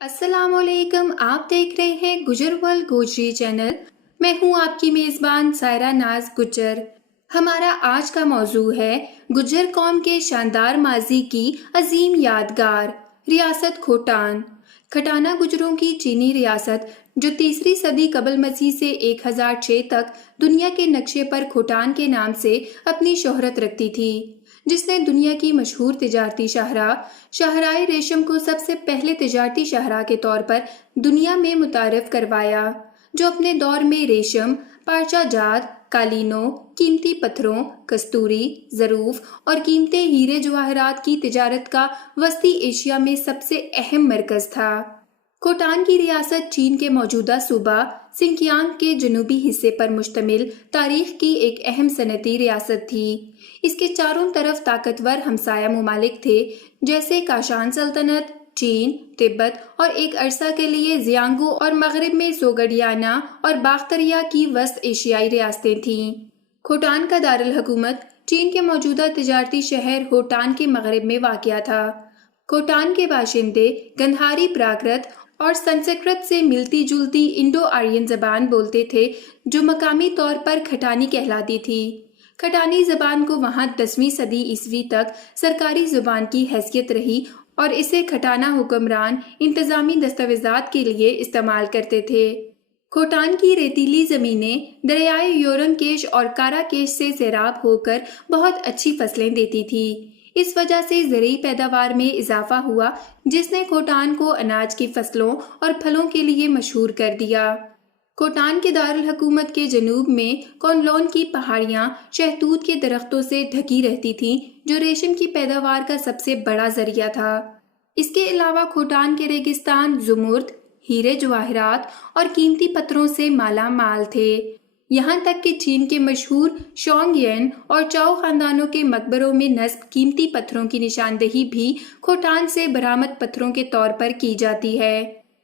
السلام علیکم، آپ دیکھ رہے ہیں گجر ورلڈ گوجری چینل۔ میں ہوں آپ کی میزبان سائرہ ناز گجر۔ ہمارا آج کا موضوع ہے گجر قوم کے شاندار ماضی کی عظیم یادگار، ریاست کھوٹان۔ کھٹانہ گجروں کی چینی ریاست جو تیسری صدی قبل مسیح سے 1006 تک دنیا کے نقشے پر کھوٹان کے نام سے اپنی شہرت رکھتی تھی، جس نے دنیا کی مشہور تجارتی شاہراہ شاہراہ ریشم کو سب سے پہلے تجارتی شاہراہ کے طور پر دنیا میں متعارف کروایا، جو اپنے دور میں ریشم، پارچہ جات، قالینوں، قیمتی پتھروں، کستوری، ظروف اور قیمتی ہیرے جواہرات کی تجارت کا وسطی ایشیا میں سب سے اہم مرکز تھا۔ کھوٹان کی ریاست چین کے موجودہ صوبہ سنکیانگ کے جنوبی حصے پر مشتمل تاریخ کی ایک اہم صنعتی ریاست تھی۔ اس کے چاروں طرف طاقتور ہمسایہ ممالک تھے، جیسے کاشان سلطنت، چین، تبت اور ایک عرصہ کے لیے زیانگو، اور مغرب میں سوگڈیانا اور باختریا کی وسط ایشیائی ریاستیں تھیں۔ کھوٹان کا دارالحکومت چین کے موجودہ تجارتی شہر ہوٹان کے مغرب میں واقع تھا۔ کھوٹان کے باشندے گندھاری پراکرت اور سنسکرت سے ملتی جلتی انڈو آرین زبان بولتے تھے، جو مقامی طور پر کھٹانی کہلاتی تھی۔ کھٹانی زبان کو وہاں 10ویں صدی عیسوی تک سرکاری زبان کی حیثیت رہی اور اسے کھٹانہ حکمران انتظامی دستاویزات کے لیے استعمال کرتے تھے۔ کھوٹان کی ریتیلی زمینیں دریائے یورم کیش اور کارا کیش سے سیراب ہو کر بہت اچھی فصلیں دیتی تھی۔ اس وجہ سے زرعی پیداوار میں اضافہ ہوا، جس نے کھوٹان کو اناج کی فصلوں اور پھلوں کے لیے مشہور کر دیا۔ کھوٹان کے دارالحکومت کے جنوب میں کونلون کی پہاڑیاں شہتوت کے درختوں سے ڈھکی رہتی تھیں، جو ریشم کی پیداوار کا سب سے بڑا ذریعہ تھا۔ اس کے علاوہ کھوٹان کے ریگستان زمرد، ہیرے جواہرات اور قیمتی پتھروں سے مالا مال تھے، یہاں تک کہ چین کے مشہور شونگ ین اور چاؤ خاندانوں کے مقبروں میں نصب قیمتی پتھروں کی نشاندہی بھی کھوٹان سے برآمد پتھروں کے طور پر کی جاتی ہے۔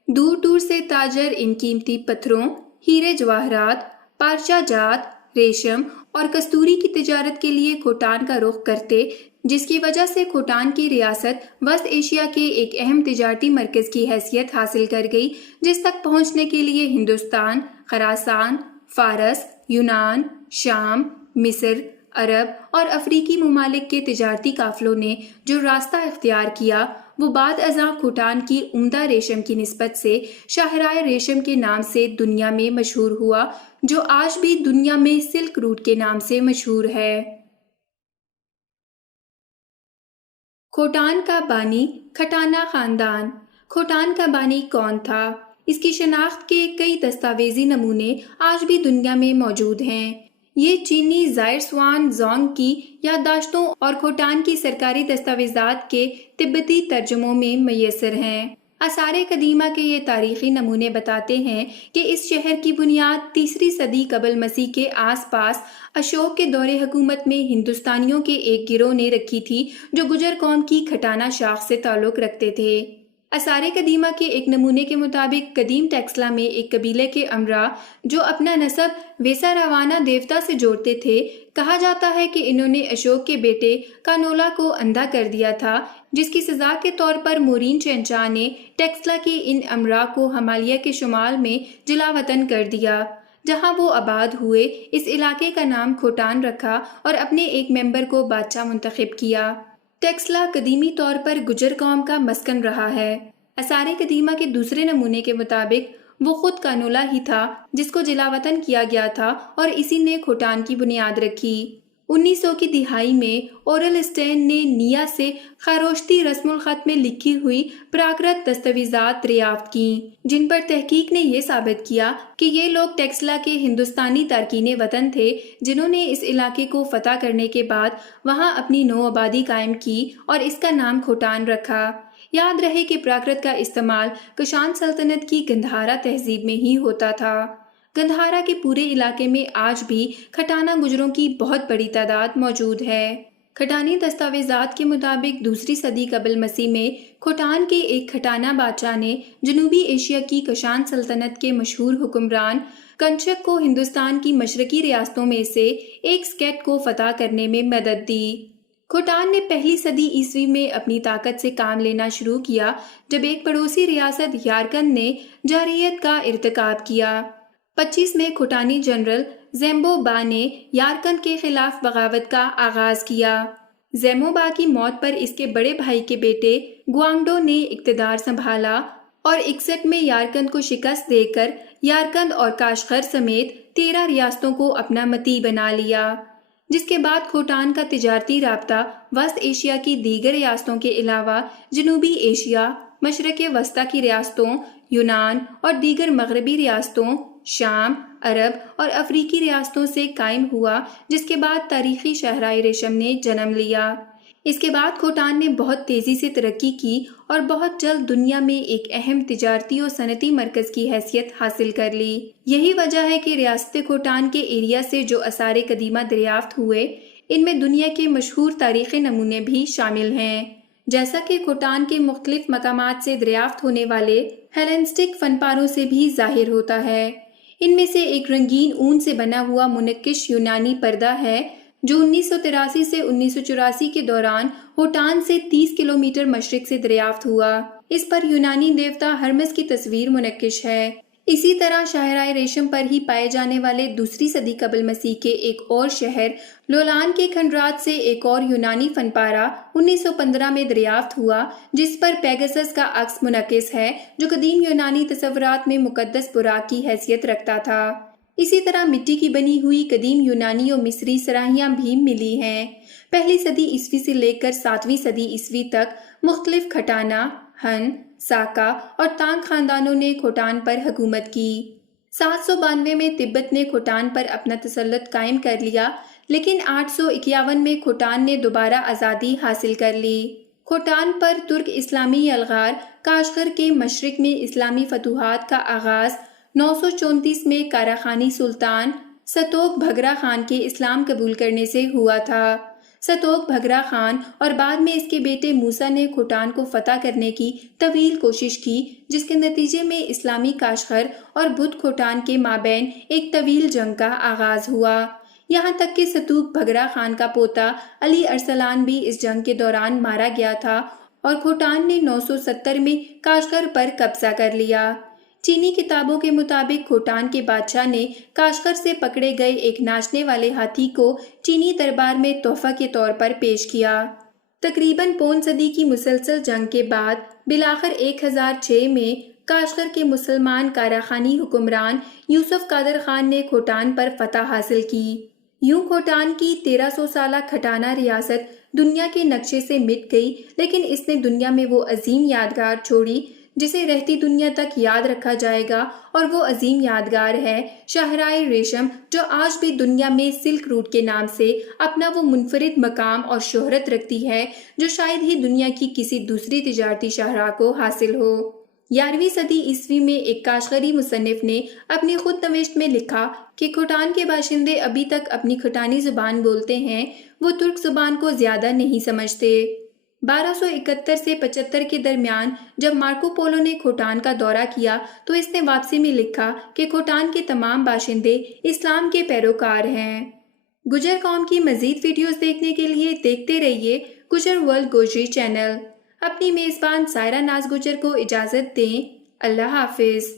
دور دور سے تاجر ان قیمتی پتھروں، ہیرے جواہرات، پارچہ جات، ریشم اور کستوری کی تجارت کے لیے کھوٹان کا رخ کرتے، جس کی وجہ سے کھوٹان کی ریاست وسط ایشیا کے ایک اہم تجارتی مرکز کی حیثیت حاصل کر گئی، جس تک پہنچنے کے لیے ہندوستان، خراسان، فارس، یونان، شام، مصر، عرب اور افریقی ممالک کے تجارتی قافلوں نے جو راستہ اختیار کیا، وہ بعد ازاں کھوٹان کی عمدہ ریشم کی نسبت سے شاہراہ ریشم کے نام سے دنیا میں مشہور ہوا، جو آج بھی دنیا میں سلک روٹ کے نام سے مشہور ہے۔ کھوٹان کا بانی کھٹانہ خاندان۔ کھوٹان کا بانی کون تھا؟ اس کی شناخت کے کئی دستاویزی نمونے آج بھی دنیا میں موجود ہیں۔ یہ چینی زائر سوان زونگ کی یادداشتوں اور کھوٹان کی سرکاری دستاویزات کے تبتی ترجموں میں میسر ہیں۔ آثار قدیمہ کے یہ تاریخی نمونے بتاتے ہیں کہ اس شہر کی بنیاد تیسری صدی قبل مسیح کے آس پاس اشوک کے دور حکومت میں ہندوستانیوں کے ایک گروہ نے رکھی تھی، جو گجر قوم کی کھٹانہ شاخ سے تعلق رکھتے تھے۔ آثار قدیمہ کے ایک نمونے کے مطابق قدیم ٹیکسلا میں ایک قبیلے کے امراء جو اپنا نسب ویساراوانا دیوتا سے جوڑتے تھے، کہا جاتا ہے کہ انہوں نے اشوک کے بیٹے کانولا کو اندھا کر دیا تھا، جس کی سزا کے طور پر مورین شہنشاہ نے ٹیکسلا کے ان امراء کو ہمالیہ کے شمال میں جلا وطن کر دیا، جہاں وہ آباد ہوئے۔ اس علاقے کا نام کھوٹان رکھا اور اپنے ایک ممبر کو بادشاہ منتخب کیا۔ ٹیکسلا قدیمی طور پر گجر قوم کا مسکن رہا ہے۔ آثار قدیمہ کے دوسرے نمونے کے مطابق وہ خود کانولا ہی تھا، جس کو جلا وطن کیا گیا تھا اور اسی نے کھوٹان کی بنیاد رکھی۔ 1900 کی دہائی میں اورل اسٹین نے نیا سے خاروشتی رسم الخط میں لکھی ہوئی پراکرت دستاویزات دریافت کیں، جن پر تحقیق نے یہ ثابت کیا کہ یہ لوگ ٹیکسلا کے ہندوستانی تارکین وطن تھے، جنہوں نے اس علاقے کو فتح کرنے کے بعد وہاں اپنی نو آبادی قائم کی اور اس کا نام کھوٹان رکھا۔ یاد رہے کہ پراکرت کا استعمال کشان سلطنت کی گندھارا تہذیب میں ہی ہوتا تھا۔ گندھارا کے پورے علاقے میں آج بھی کھٹانہ گجروں کی بہت بڑی تعداد موجود ہے۔ کھٹانی دستاویزات کے مطابق دوسری صدی قبل مسیح میں کھوٹان کے ایک کھٹانہ بادشاہ نے جنوبی ایشیا کی کشان سلطنت کے مشہور حکمران کنچک کو ہندوستان کی مشرقی ریاستوں میں سے ایک سکیٹ کو فتح کرنے میں مدد دی۔ کھوٹان نے پہلی صدی عیسوی میں اپنی طاقت سے کام لینا شروع کیا جب ایک پڑوسی ریاست یارکند نے جارحیت کا ارتکاب کیا۔ 25 میں کھوٹانی جنرل زیمبو با نے یارکند کے خلاف بغاوت کا آغاز کیا۔ زیمبو با کی موت پر اس کے بڑے بھائی کے بیٹے گوانگڈو نے اقتدار سنبھالا اور 61 میں یارکند کو شکست دے کر یارکند اور کاشغر سمیت 13 ریاستوں کو اپنا مطیع بنا لیا، جس کے بعد کھوٹان کا تجارتی رابطہ وسط ایشیا کی دیگر ریاستوں کے علاوہ جنوبی ایشیا، مشرق وسطیٰ کی ریاستوں، یونان اور دیگر مغربی ریاستوں، شام، عرب اور افریقی ریاستوں سے قائم ہوا، جس کے بعد تاریخی صحرائے ریشم نے جنم لیا۔ اس کے بعد کھوٹان نے بہت تیزی سے ترقی کی اور بہت جلد دنیا میں ایک اہم تجارتی اور صنعتی مرکز کی حیثیت حاصل کر لی۔ یہی وجہ ہے کہ ریاست کھوٹان کے ایریا سے جو آثار قدیمہ دریافت ہوئے، ان میں دنیا کے مشہور تاریخی نمونے بھی شامل ہیں، جیسا کہ کھوٹان کے مختلف مقامات سے دریافت ہونے والے ہیلینسٹک فن پاروں سے بھی ظاہر ہوتا ہے۔ ان میں سے ایک رنگین اون سے بنا ہوا منقش یونانی پردہ ہے جو 1983 سے 1984 کے دوران کھوٹان سے 30 کلومیٹر مشرق سے دریافت ہوا۔ اس پر یونانی دیوتا ہرمس کی تصویر منقش ہے۔ اسی طرح صحرائے ریشم پر ہی پائے جانے والے دوسری صدی قبل مسیح کے ایک اور شہر لولان کے کھنڈرات سے ایک اور یونانی فن پارہ 1915 میں دریافت ہوا، جس پر پیگسس کا عکس منعکس ہے جو قدیم یونانی تصورات میں مقدس براق کی حیثیت رکھتا تھا۔ اسی طرح مٹی کی بنی ہوئی قدیم یونانی اور مصری صراحیاں بھی ملی ہیں۔ پہلی صدی عیسوی سے لے کر 7ویں صدی عیسوی تک مختلف کھٹانا، ہن، ساکا اور تانگ خاندانوں نے کھوٹان پر حکومت کی۔ 792 میں تبت نے کھوٹان پر اپنا تسلط قائم کر لیا، لیکن 851 میں کھوٹان نے دوبارہ آزادی حاصل کر لی۔ کھوٹان پر ترک اسلامی یلغار کاشغر کے مشرق میں اسلامی فتوحات کا آغاز 934 میں کاراخانی سلطان ستوک بھگرا خان کے اسلام قبول کرنے سے ہوا تھا۔ ستوک بھگرا خان اور بعد میں اس کے بیٹے موسیٰ نے کھوٹان کو فتح کرنے کی طویل کوشش کی، جس کے نتیجے میں اسلامی کاشغر اور بدھ کھوٹان کے مابین ایک طویل جنگ کا آغاز ہوا، یہاں تک کہ ستوک بھگرا خان کا پوتا علی ارسلان بھی اس جنگ کے دوران مارا گیا تھا اور کھوٹان نے 970 میں کاشغر پر قبضہ کر لیا۔ چینی کتابوں کے مطابق کھوٹان کے بادشاہ نے کاشغر سے پکڑے گئے ایک ناچنے والے ہاتھی کو چینی دربار میں تحفہ کے طور پر پیش کیا۔ تقریباً پون صدی کی مسلسل جنگ کے بعد بالآخر 1006 میں کاشغر کے مسلمان کاراخانی حکمران یوسف قادر خان نے کھوٹان پر فتح حاصل کی۔ یوں کھوٹان کی 1300 سالہ کھٹانا ریاست دنیا کے نقشے سے مٹ گئی، لیکن اس نے دنیا میں وہ عظیم یادگار چھوڑی جسے رہتی دنیا تک یاد رکھا جائے گا، اور وہ عظیم یادگار ہے صحرائے ریشم، جو آج بھی دنیا میں سلک روٹ کے نام سے اپنا وہ منفرد مقام اور شہرت رکھتی ہے جو شاید ہی دنیا کی کسی دوسری تجارتی شاہراہ کو حاصل ہو۔ 11ویں صدی عیسوی میں ایک کاشغری مصنف نے اپنی خود نوشت میں لکھا کہ کھوٹان کے باشندے ابھی تک اپنی کھوٹانی زبان بولتے ہیں، وہ ترک زبان کو زیادہ نہیں سمجھتے۔ 1271 سے 75 کے درمیان جب مارکو پولو نے کھوٹان کا دورہ کیا تو اس نے واپسی میں لکھا کہ کھوٹان کے تمام باشندے اسلام کے پیروکار ہیں۔ گجر قوم کی مزید ویڈیوز دیکھنے کے لیے دیکھتے رہیے گجر ورلڈ گوجری چینل۔ اپنی میزبان سائرہ ناز گجر کو اجازت دیں۔ اللہ حافظ۔